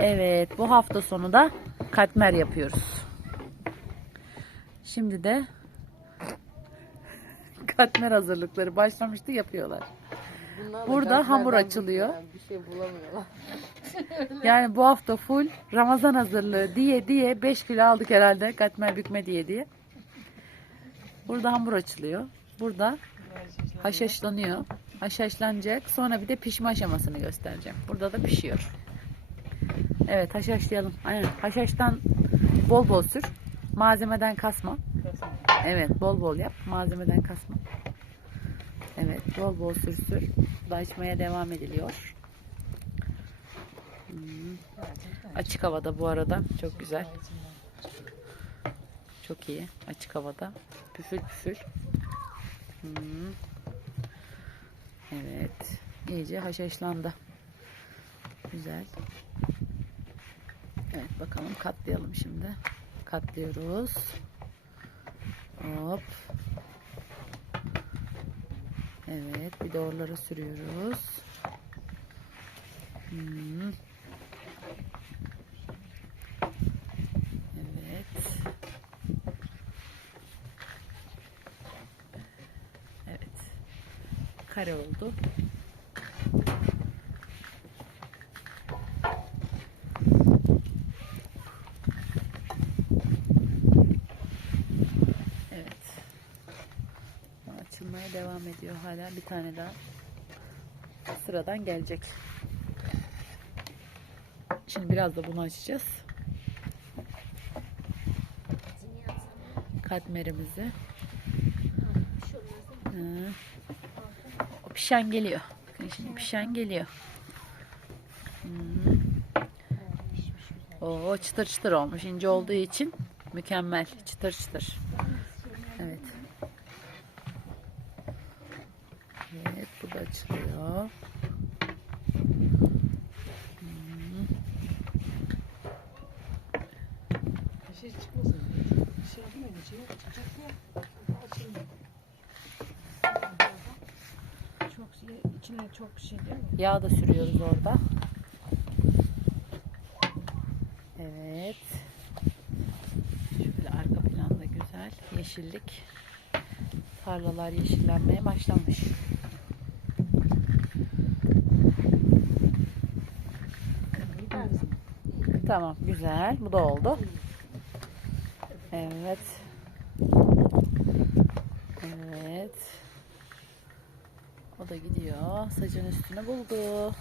Evet bu hafta sonu da katmer yapıyoruz. Şimdi de katmer hazırlıkları başlamıştı yapıyorlar. Bunlarla Burada hamur açılıyor. Bir şey bulamıyorlar. Yani bu hafta full Ramazan hazırlığı diye diye 5 kilo aldık herhalde katmer bükme diye diye. Burada hamur açılıyor. Burada haşhaşlanıyor. Haşhaşlanacak. Sonra bir de pişme aşamasını göstereceğim. Burada da pişiyor. Evet haşhaşlayalım. Aynen. Haşhaştan bol bol sür. Malzemeden kasma. Evet bol bol yap. Malzemeden kasma. Evet bol bol sür sür. Bu da açmaya devam ediliyor. Hmm. Açık havada bu arada. Çok güzel. Çok iyi. Açık havada. Püfür püfür. Hmm. Evet. İyice haşhaşlandı. Güzel. Evet bakalım katlayalım şimdi. Katlıyoruz. Hop. Evet bir de oralara sürüyoruz. Hmm. Evet. Evet. Kare oldu. Evet. Bu Açılmaya devam ediyor hala bir tane daha sıradan gelecek. Şimdi biraz da bunu açacağız. Katmerimizi. O pişen geliyor. Şimdi pişen geliyor. Hı. Oo çıtır çıtır olmuş. ince olduğu için mükemmel. Çıtır çıtır. Evet. Da açılıyor. Bir şey çıkmasın. Bir şey yapmayın. İçine çıkacak ya. Açılmıyor. Çok şey, içine çok şey değil mi? Yağ da sürüyoruz orada. Evet. Şöyle arka planda güzel yeşillik. Tarlalar yeşillenmeye başlamış. İyi dersin. Tamam güzel. Bu da oldu. Evet. Evet. O da gidiyor. Sacın üstüne buldu.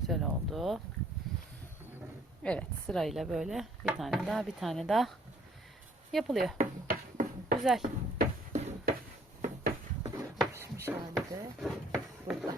Güzel oldu. Evet sırayla böyle bir tane daha bir tane daha yapılıyor. Güzel. Pişmiş hali burada.